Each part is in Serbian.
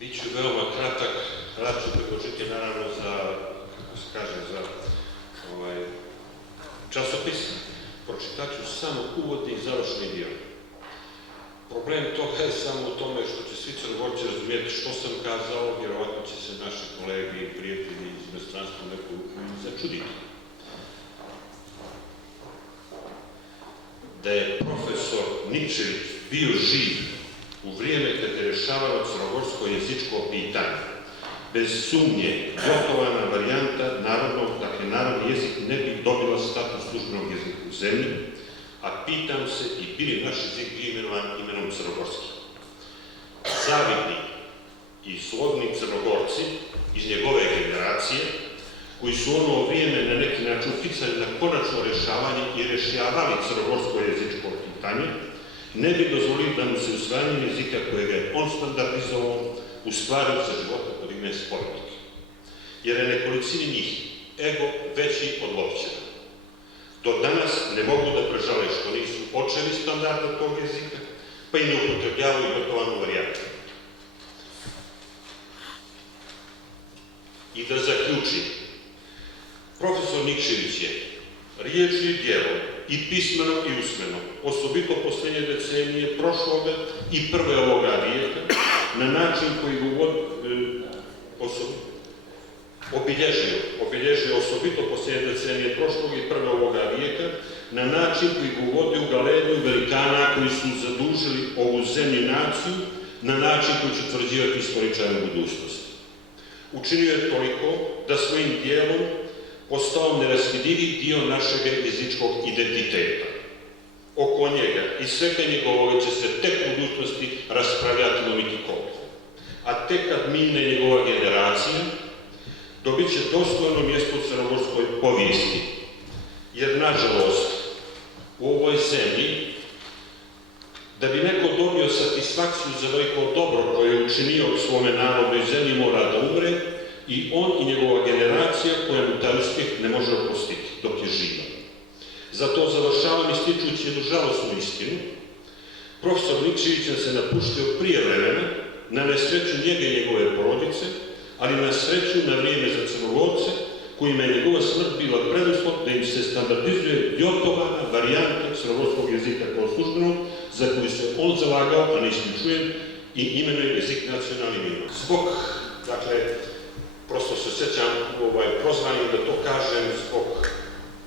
Biću veoma kratak, rad ću predložiti naravno za, kako se kaže, za časopis. Pročitat ću samo uvodni i završni dio. Problem toga je samo u tome što će svi Crnogorci razumijeti što sam kazao, vjerovatno će se naši kolege i prijatelji iz inostranstva neku začuditi. Da je profesor Nikčević bio živ u vrijeme kada je rješavalo crnogorsko jezičko pitanje, bez sumnje gotovana varijanta narodnog, dakle narodni jezik ne bi dobila status službenog jezika u zemlji, a pitam se i bili naš jezik bio imenovan imenom crnogorski. Zavidni i slobodni Crnogorci iz njegove generacije, koji su ono vrijeme na neki način uticali na konačno rješavanje i rješavali crnogorsko jezičko pitanje, ne bi dozvolili da mu se usvajanjem jezika kojeg je on standardizovao ustvario za života pod ime spojnik. Jer je nekolicini njih ego veći od Lopćeva. Do danas ne mogu da prežale što nisu očevi standarda tog jezika, pa i ne upotrebljavaju gotovanu varijantu. I da zaključim, profesor Nikčević je riječju i djelom, i pismeno i usmeno, osobito posljednje decenije prošloga i prve ovoga vijeka, na način koji obilježio osobito posljednje decenije prošloga i prve ovoga vijeka, na način koji ga uvodi u galeriju velikana koji su zadužili ovu zemlju naciju, na način koji će utvrđivati istoričarnu budućnost. Učinio je toliko da svojim dijelom postao neraskidivi dio našeg jezičkog identiteta. Oko njega i svega njegovog će se tek u budućnosti raspravljati loviti koliko. A tek kad mine njegova generacija, dobit će dostojno mjesto u crnogorskoj povijesti. Jer, nažalost, u ovoj zemlji, da bi neko dobio satisfakciju za veliko dobro koje je učinio u svome narodnoj zemlji, mora da umre, i on i njegova generacija koja mu taj uspjeh ne može opustiti dok je živa. Zato završavam ističujući jednu žalosnu istinu. Profesor Nikčević se napuštio prije vremena, na nesreću njega i njegove porodice, ali na sreću na vrijeme za Crnogorce, kojima je njegova smrt bila preduslov da im se standardizuje jotovana varijanta crnogorskog jezika kao službenog, za koju se on zalagao, a ne isključujem, i imenuje jezik nacionalnim imenom. Zbog, dakle, prosto se sjećam prozvanim da to kažem zbog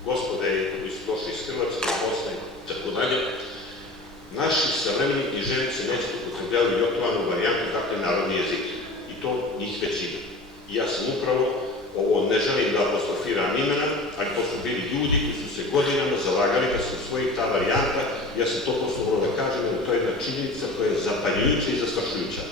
gospode koji su došli iz Hrvatske, iz Bosne i tako dalje. Naši savremeni književnici neće upotrebljavati jotovanu varijantu, dakle, narodni jezik. I to njih većina. I ja sam upravo, ovo ne želim da apostrofiram imena, ali to su bili ljudi koji su se godinama zalagali da se usvoji ta varijanta. Ja sam to prosto volio da kažem, jer to je jedna činjenica koja je zapanjujuća i zastrašujuća.